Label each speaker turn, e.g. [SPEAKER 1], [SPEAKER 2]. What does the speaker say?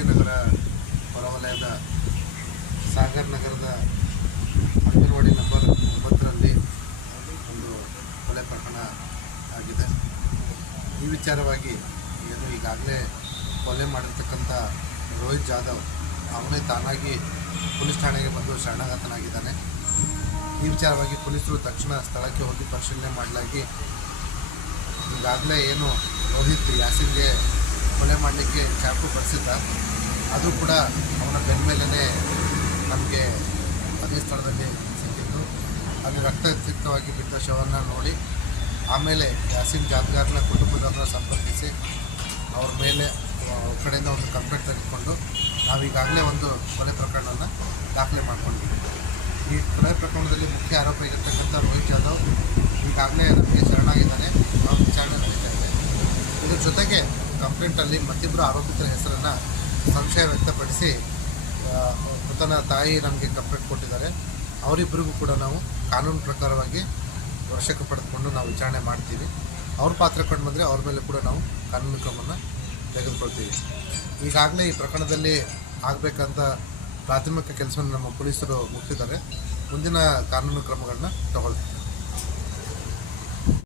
[SPEAKER 1] ಕುಶಿನಗರ ಹೊರವಲಯದ ಸಾಗರ್ ನಗರದ ಅಂಗನವಾಡಿ ನಂಬರ್ ಒಂಬತ್ತರಲ್ಲಿ ಒಂದು ಕೊಲೆ ಪ್ರಕರಣ ಆಗಿದೆ. ಈ ವಿಚಾರವಾಗಿ ಏನು ಈಗಾಗಲೇ ಕೊಲೆ ಮಾಡಿರ್ತಕ್ಕಂಥ ರೋಹಿತ್ ಜಾಧವ್ ಅವನೇ ತಾನಾಗಿ ಪೊಲೀಸ್ ಠಾಣೆಗೆ ಬಂದು ಶರಣಾಗತನಾಗಿದ್ದಾನೆ. ಈ ವಿಚಾರವಾಗಿ ಪೊಲೀಸರು ತಕ್ಷಣ ಸ್ಥಳಕ್ಕೆ ಹೋಗಿ ಪರಿಶೀಲನೆ ಮಾಡಲಾಗಿ ಈಗಾಗಲೇ ಏನು ರೋಹಿತ್ ಯಾಸಿನ್ಗೆ ಕೊಲೆ ಮಾಡಲಿಕ್ಕೆ ಚಾಕು ಬಳಸಿದ್ದ ಅದು ಕೂಡ ಅವನ ಬೆನ್ಮೇಲೇ ನಮಗೆ ಅದೇ ಸ್ಥಳದಲ್ಲಿ ಸಿಕ್ಕಿತ್ತು. ಅಲ್ಲಿ ರಕ್ತಸಿಕ್ತವಾಗಿ ಬಿದ್ದ ಶವವನ್ನು ನೋಡಿ, ಆಮೇಲೆ ಯಾಸಿನ್ ಜಾತ್ಗಾರ್ನ ಕುಟುಂಬದವ್ರನ್ನ ಸಂಪರ್ಕಿಸಿ ಅವ್ರ ಮೇಲೆ ಕಡೆಯಿಂದ ಒಂದು ಕಂಪ್ಲೇಂಟ್ ತೆಗೆದುಕೊಂಡು ನಾವೀಗಾಗಲೇ ಒಂದು ಕೊಲೆ ಪ್ರಕರಣವನ್ನು ದಾಖಲೆ ಮಾಡ್ಕೊಂಡಿದ್ದೀವಿ ಈ ಕೊಲೆ ಪ್ರಕರಣದಲ್ಲಿ ಮುಖ್ಯ ಆರೋಪಿ ಇರತಕ್ಕಂಥ ರೋಹಿತ್ ಯಾದವ್ ಈಗಾಗಲೇ ನಮಗೆ ಶರಣಾಗಿದ್ದಾನೆ. ಅವ್ರ ವಿಚಾರಣೆ ನಡೀತಾ ಇದೆ. ಇದ್ರ ಜೊತೆಗೆ ಕಂಪ್ಲೇಂಟಲ್ಲಿ ಮತ್ತಿಬ್ಬರು ಆರೋಪಿತರ ಹೆಸರನ್ನು ಸಂಶಯ ವ್ಯಕ್ತಪಡಿಸಿ ಮೃತನ ತಾಯಿ ನಮಗೆ ಕಂಪ್ಲೇಂಟ್ ಕೊಟ್ಟಿದ್ದಾರೆ. ಅವರಿಬ್ಬರಿಗೂ ಕೂಡ ನಾವು ಕಾನೂನು ಪ್ರಕಾರವಾಗಿ ವಶಕ್ಕೆ ಪಡೆದುಕೊಂಡು ನಾವು ವಿಚಾರಣೆ ಮಾಡ್ತೀವಿ. ಅವ್ರ ಪಾತ್ರ ಕಂಡು ಬಂದರೆ ಅವ್ರ ಮೇಲೆ ಕೂಡ ನಾವು ಕಾನೂನು ಕ್ರಮವನ್ನು ತೆಗೆದುಕೊಳ್ತೀವಿ. ಈಗಾಗಲೇ ಈ ಪ್ರಕರಣದಲ್ಲಿ ಆಗಬೇಕಂತ ಪ್ರಾಥಮಿಕ ಕೆಲಸವನ್ನು ನಮ್ಮ ಪೊಲೀಸರು ಮುಗಿಸಿದ್ದಾರೆ ಮುಂದಿನ ಕಾನೂನು ಕ್ರಮಗಳನ್ನ ತಗೊಳ್ತೀವಿ.